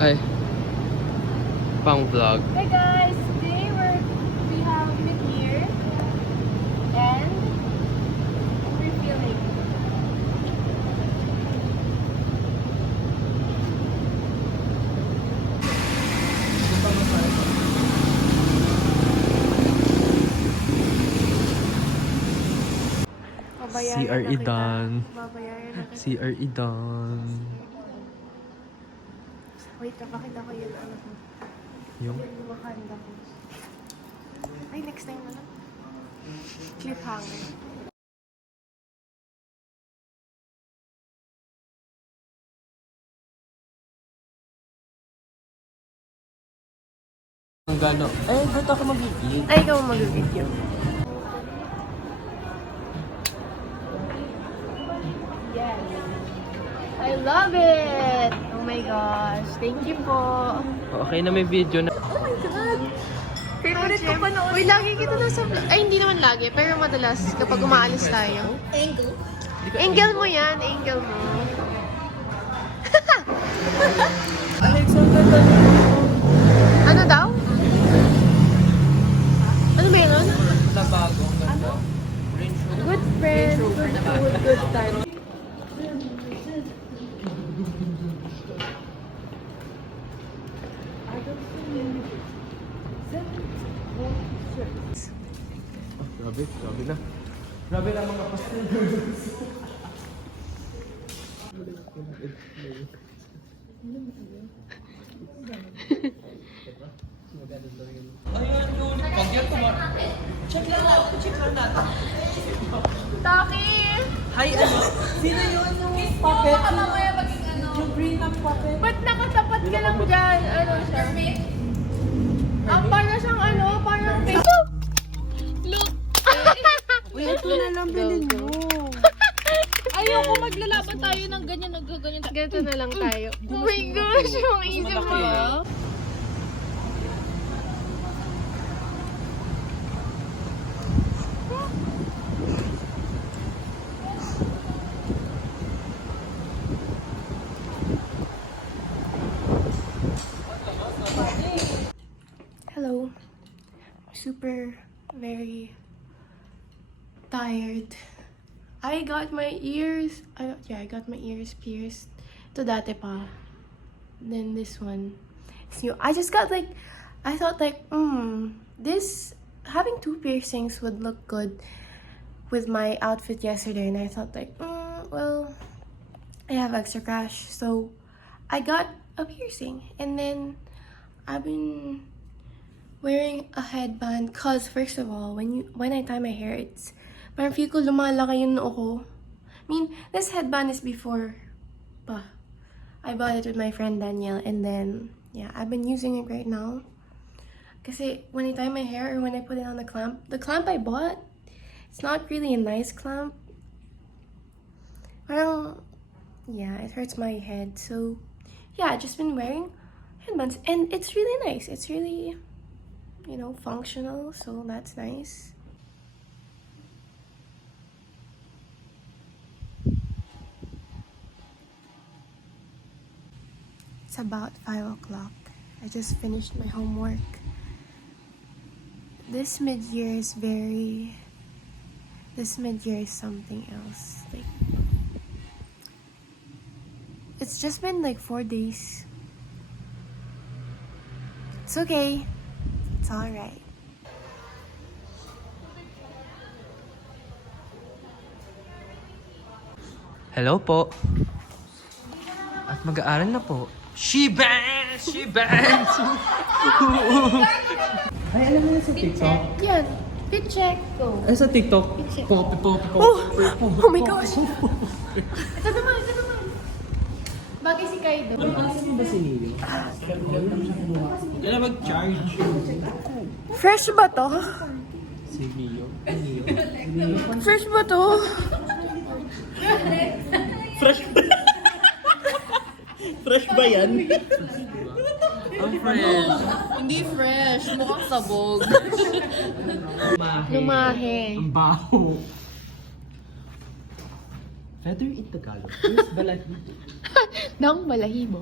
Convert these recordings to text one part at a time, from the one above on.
Ay. Pang vlog. Hey guys, today we have mid-year and refilling. CR Idan. Babayaran na kita. CR Idan. Wait, napakita ko yun ano ko. Yung? Yung Wakanda ko. Ay, next time na lang. Cliffhanger. Ang gano. Eh, ba't ako mag-i-eat? Ay, ikaw mag-video. Yes. I love it! Oh my gosh. Thank you po. Okay na may video na. Oh my God! Favorite ko pa noon. Uy, lagi kita nasa vlog. Ay, hindi naman lagi. Pero madalas kapag umaalis tayo. Angle? Angle mo yan. Angle mo. Alex, ang ganda niyo. Ano daw? Ano meron? Na bago. Ano? Good friend, good food, good time. Grabe na. Grabe na mga pastors. Ayan yun. Pag yan check lang natin. Taki! Hi, ano? Sino yun yung puppet? Yung green na puppet? Ba't nakatapat ka lang dyan? Ano siya? Ang para siyang ano, parang face. Look! Uy, ito na lang bilhin mo. Ayoko maglalaban tayo ng ganyan, naggaganyan. Ganito na lang tayo. Oh my gosh, yung isip mo. Hello. Super, very tired. I got my ears, I got my ears pierced. Ito dati pa. Then this one. It's new. I just got like, I thought like, this, having two piercings would look good with my outfit yesterday. And I thought like, well, I have extra cash. So I got a piercing. And then I've been wearing a headband. Cause first of all, when I tie my hair, it's parang feel ko lumalaki yung noo ko. I mean, this headband is before pa. I bought it with my friend Danielle, and then, yeah, I've been using it right now. Kasi when I tie my hair or when I put it on the clamp I bought, it's not really a nice clamp. Parang, yeah, it hurts my head. So, yeah, I've just been wearing headbands, and it's really nice. It's really, you know, functional, so that's nice. It's about 5 o'clock. I just finished my homework. This mid-year is something else. Like, it's just been like 4 days. It's okay. It's alright. Hello po. At mag-aaral na po. She bangs! She bangs! Ay, alam mo na sa TikTok? Yan. Fit check. Go. Ay, sa TikTok? Fit check. Poppy. Oh my gosh. Ito naman. Bagay si Kaido. Ano ba si Nilo? Kailan mag-charge? Fresh ba to? Si Nilo? Fresh ba to? Fresh ba yan? Ang fresh. Hindi fresh, mukhang sabog. Lumahe. Ang baho. Feather in Tagalog. Where's balahibo? Nang balahibo.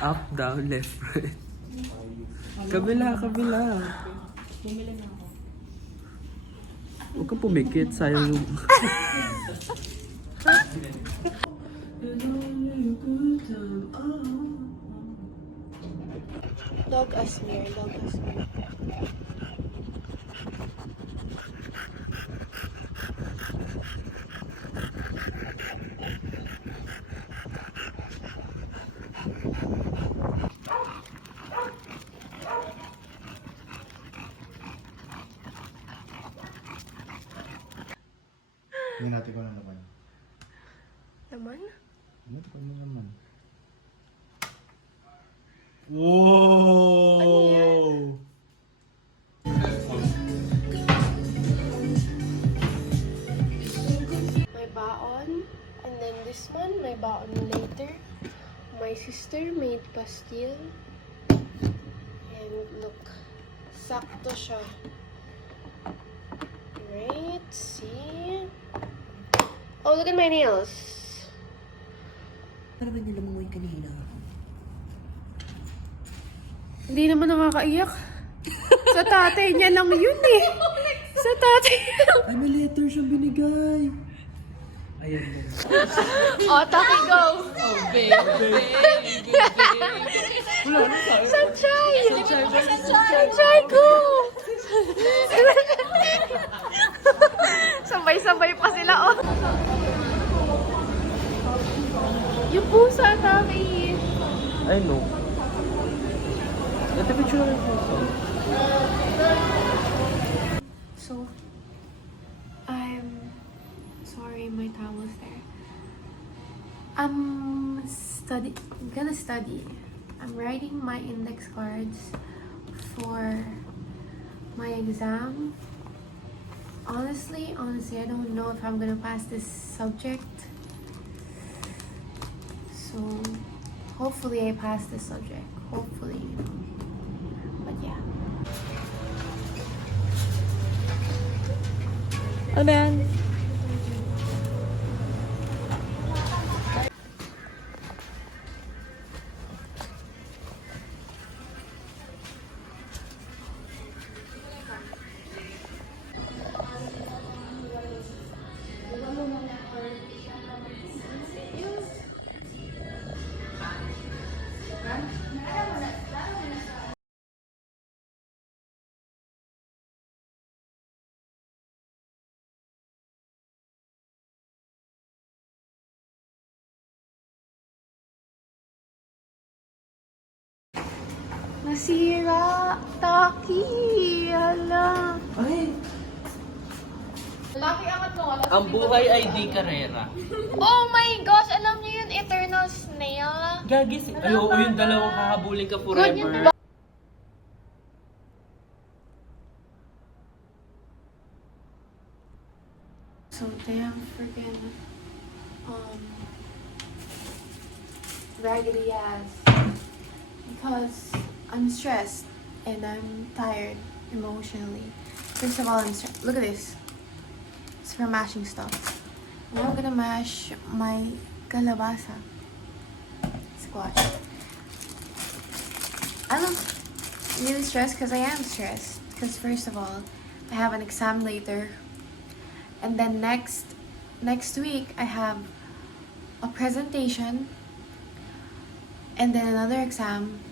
Up, down, left, right. Kabila, kabila. Huwag kang pumikit, sayang yung... Dog Asmir, dog Asmir. Hindi natin ko na naman. Naman? Ano ko na naman? Wow! Ano yan? My baon. And then this one, my baon later. My sister made pastil. And look, sakto siya. Right, see? Oh, look at my nails. Parang nila lumungoy kanina. Hindi naman nakakaiyak. Sa tatay niya lang yun eh. Sa tatay niya lang. Ay, may letter siyang binigay. Ayan na. Oh, Taki, go! Oh, baby. Sunshine! Sunshine, go! Sabay-sabay pa sila, oh. Yung pusa, Taki. I know. Ito picture na yung puso. So, I'm sorry, my towel's there. I'm gonna study. I'm writing my index cards for my exam. Honestly, I don't know if I'm gonna pass this subject. So, hopefully I pass this subject. Hopefully, you know. But yeah. Ano yan? Nasira! Taki! Hala! Ay! Laki angat mo. Ang buhay ay di karera. Oh my gosh! Alam niyo yun, Eternal Snail? Gagis. Ay, oo, yung dalawang hahabulin ka forever. So damn freaking raggedy ass. Because I'm stressed and I'm tired emotionally. First of all, I'm stressed. Look at this. It's for mashing stuff. Now I'm gonna mash my kalabasa. Squash. I'm really stressed because I am stressed. Because first of all, I have an exam later. And then next week, I have a presentation. And then another exam.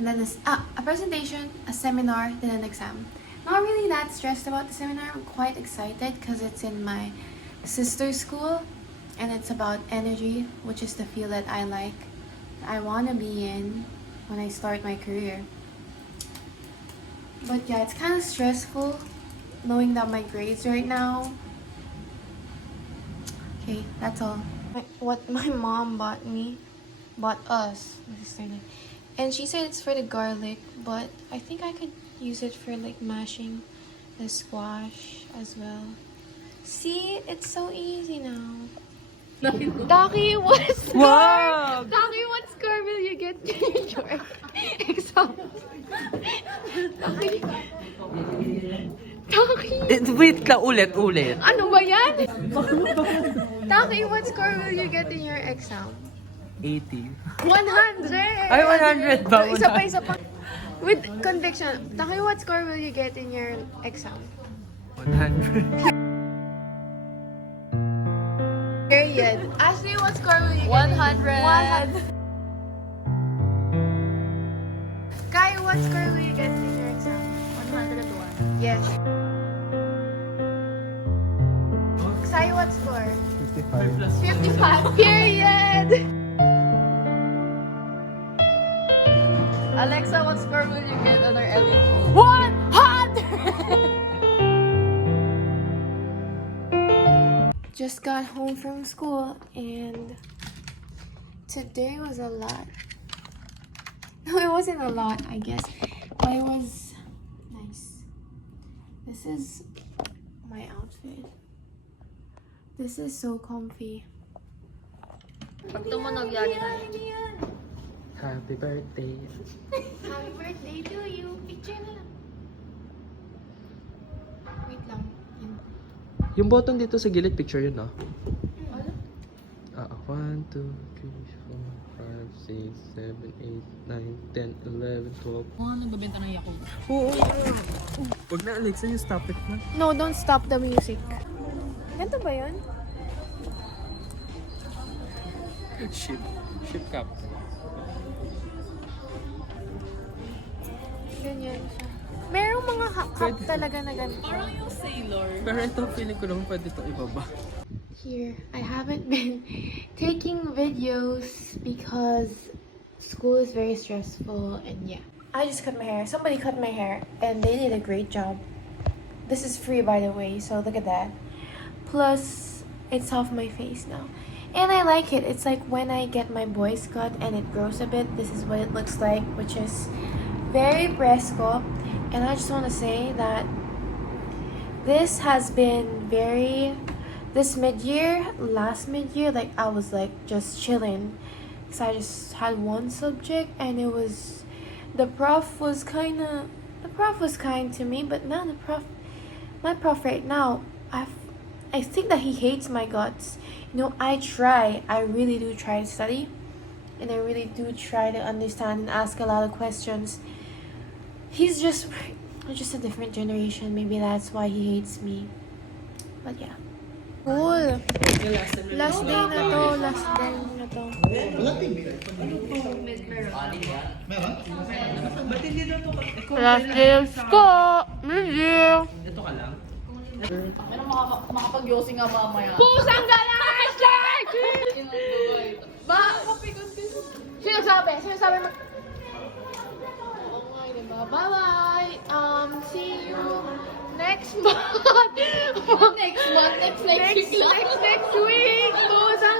And then a presentation, a seminar, then an exam. Not really that stressed about the seminar. I'm quite excited because it's in my sister's school. And it's about energy, which is the field that I like. I want to be in when I start my career. But yeah, it's kind of stressful knowing that my grades right now. Okay, that's all. What my mom bought us, my sister and I. And she said it's for the garlic, but I think I could use it for like mashing the squash as well. See, it's so easy now. Daki, what score? Wow! Daki, what score will you get in your exam? Daki. Wait lang, ulit. Ano ba yan? Taki, what score will you get in your exam? 80. 100! Ay, 100 ba? Isa pa. With conviction, Taki, what score will you get in your exam? 100. Period. Ashley, what score will you get? 100. Kai, what score will you get in your exam? 101. Yes. Sai, what score? 55. 55. Period. Alexa, what score will you get on our LE? 100. Just got home from school and today was a lot. No, it wasn't a lot, I guess, but it was nice. This is my outfit. This is so comfy. Pag tumunog, yagi na. Happy birthday. Happy birthday to you. Picture na lang. Wait lang. Yun. Yung button dito sa gilid, picture yun, no? 1, 2, 3, 4, 5, 6, 7, 8, 9, 10, 11, 12. Mga nagbabenta ng Yakult. Oo. Huwag na, Alexa, you stop it na. No, don't stop the music. Ganito ba yun? Ship cap. Ganyan siya. Merong mga cup talaga na ganito. Parang yung sailor. Pero ito, feeling ko naman pwede ito ibaba. Here, I haven't been taking videos because school is very stressful and yeah. I just cut my hair. Somebody cut my hair and they did a great job. This is free, by the way, so look at that. Plus, it's off my face now. And I like it. It's like when I get my boys cut and it grows a bit, this is what it looks like, which is very presko. And I just want to say that this has been very... This last mid-year, like I was like just chilling. Because I just had one subject and it was... The prof was kind to me, but now my prof right now, I think that he hates my guts. You know, I really do try to study. And I really do try to understand and ask a lot of questions. He's just a different generation. Maybe that's why he hates me. But yeah. Cool. Last day na to. Last day of school. Review. Ito ka lang? Meron makapag-yosing nga mamaya. Pusang galas! Ba? Sino sabi mag... Oo nga, diba? Bye-bye! See you next month! Next week lang. Next week! Pusang